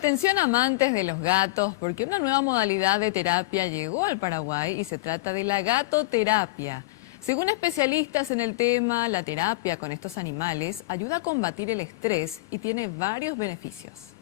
Atención amantes de los gatos, porque una nueva modalidad de terapia llegó al Paraguay y se trata de la gatoterapia. Según especialistas en el tema, la terapia con estos animales ayuda a combatir el estrés y tiene varios beneficios.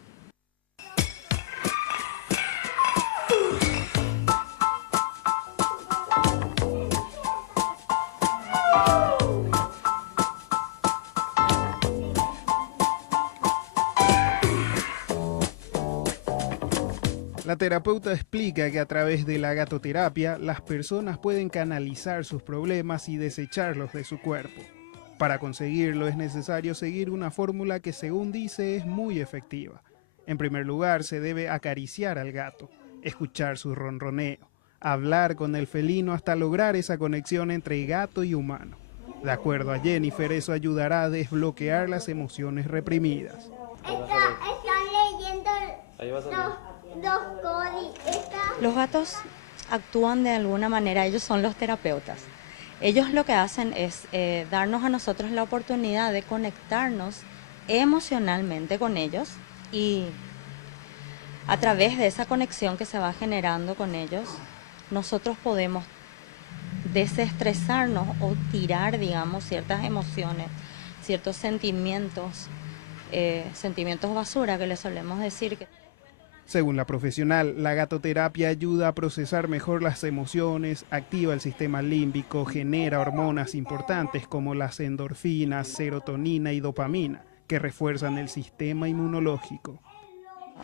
La terapeuta explica que a través de la gatoterapia las personas pueden canalizar sus problemas y desecharlos de su cuerpo. Para conseguirlo es necesario seguir una fórmula que, según dice, es muy efectiva. En primer lugar, se debe acariciar al gato, escuchar su ronroneo, hablar con el felino hasta lograr esa conexión entre gato y humano. De acuerdo a Jennifer, eso ayudará a desbloquear las emociones reprimidas. Están leyendo los códigos. Los gatos actúan de alguna manera, ellos son los terapeutas. Ellos lo que hacen es darnos a nosotros la oportunidad de conectarnos emocionalmente con ellos y a través de esa conexión que se va generando con ellos, nosotros podemos desestresarnos o tirar, digamos, ciertas emociones, ciertos sentimientos, sentimientos basura que le solemos decir. Según la profesional, la gatoterapia ayuda a procesar mejor las emociones, activa el sistema límbico, genera hormonas importantes como las endorfinas, serotonina y dopamina, que refuerzan el sistema inmunológico.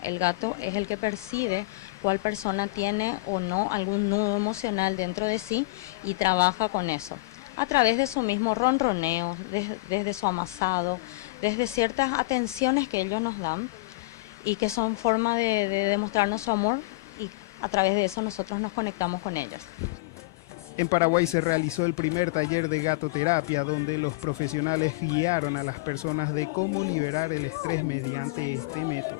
El gato es el que percibe cuál persona tiene o no algún nudo emocional dentro de sí y trabaja con eso, a través de su mismo ronroneo, desde su amasado, desde ciertas atenciones que ellos nos dan, y que son forma de demostrarnos su amor y a través de eso nosotros nos conectamos con ellos. En Paraguay se realizó el primer taller de gatoterapia donde los profesionales guiaron a las personas de cómo liberar el estrés mediante este método.